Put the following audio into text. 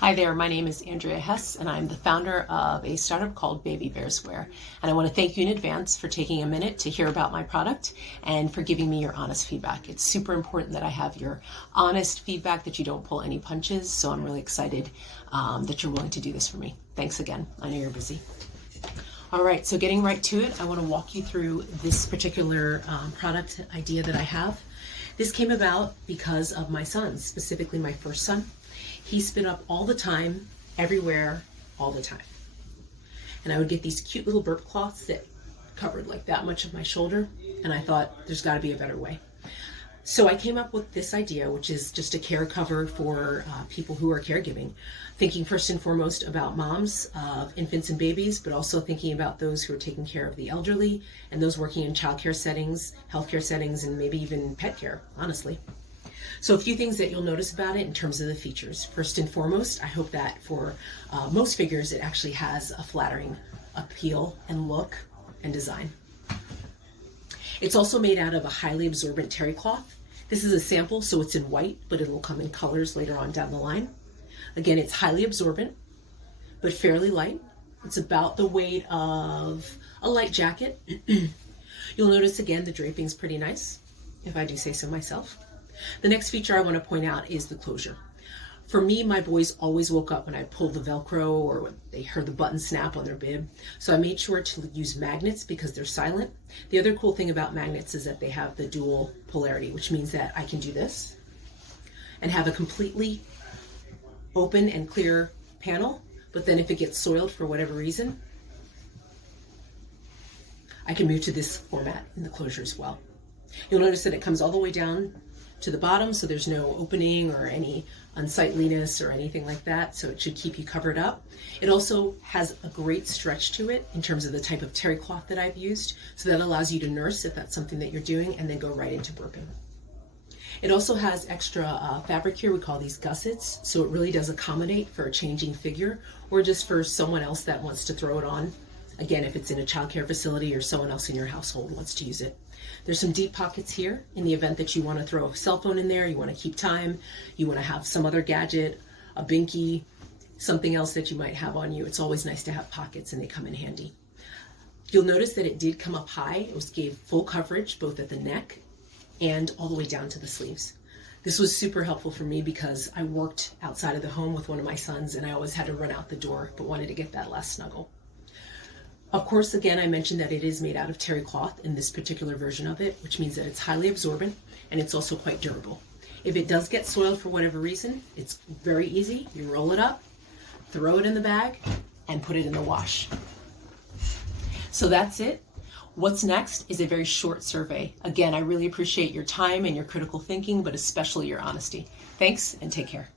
Hi there, my name is Andrea Hess, and I'm the founder of a startup called Baby Bears Wear. And I want to thank you in advance for taking a minute to hear about my product and for giving me your honest feedback. It's super important that I have your honest feedback, that you don't pull any punches, so I'm really excited that you're willing to do this for me. Thanks again. I know you're busy. All right, so getting right to it, I want to walk you through this particular product idea that I have. This came about because of my sons, specifically my first son. He spit up all the time, everywhere, all the time. And I would get these cute little burp cloths that covered like that much of my shoulder, and I thought there's got to be a better way. So I came up with this idea, which is just a care cover for people who are caregiving, thinking first and foremost about moms of infants and babies, but also thinking about those who are taking care of the elderly and those working in childcare settings, healthcare settings, and maybe even pet care, honestly. So a few things that you'll notice about it in terms of the features. First and foremost, I hope that for most figures, it actually has a flattering appeal and look and design. It's also made out of a highly absorbent terry cloth. This is a sample, so it's in white, but it'll come in colors later on down the line. Again, it's highly absorbent, but fairly light. It's about the weight of a light jacket. You'll notice again, the draping's pretty nice, if I do say so myself. The next feature I want to point out is the closure. For me, my boys always woke up when I pulled the Velcro or when they heard the button snap on their bib. So I made sure to use magnets because they're silent. The other cool thing about magnets is that they have the dual polarity, which means that I can do this and have a completely open and clear panel. But then if it gets soiled for whatever reason, I can move to this format in the closure as well. You'll notice that it comes all the way down to the bottom, so there's no opening or any unsightliness or anything like that, so it should keep you covered up. It also has a great stretch to it in terms of the type of terry cloth that I've used, so that allows you to nurse if that's something that you're doing, and then go right into burping. It also has extra fabric here. We call these gussets, so it really does accommodate for a changing figure or just for someone else that wants to throw it on. Again, if it's in a childcare facility or someone else in your household wants to use it. There's some deep pockets here in the event that you want to throw a cell phone in there, you want to keep time, you want to have some other gadget, a binky, something else that you might have on you. It's always nice to have pockets, and they come in handy. You'll notice that it did come up high. It gave full coverage both at the neck and all the way down to the sleeves. This was super helpful for me because I worked outside of the home with one of my sons, and I always had to run out the door, but wanted to get that last snuggle. Of course, again, I mentioned that it is made out of terry cloth in this particular version of it, which means that it's highly absorbent and it's also quite durable. If it does get soiled for whatever reason, it's very easy. You roll it up, throw it in the bag, and put it in the wash. So that's it. What's next is a very short survey. Again, I really appreciate your time and your critical thinking, but especially your honesty. Thanks, and take care.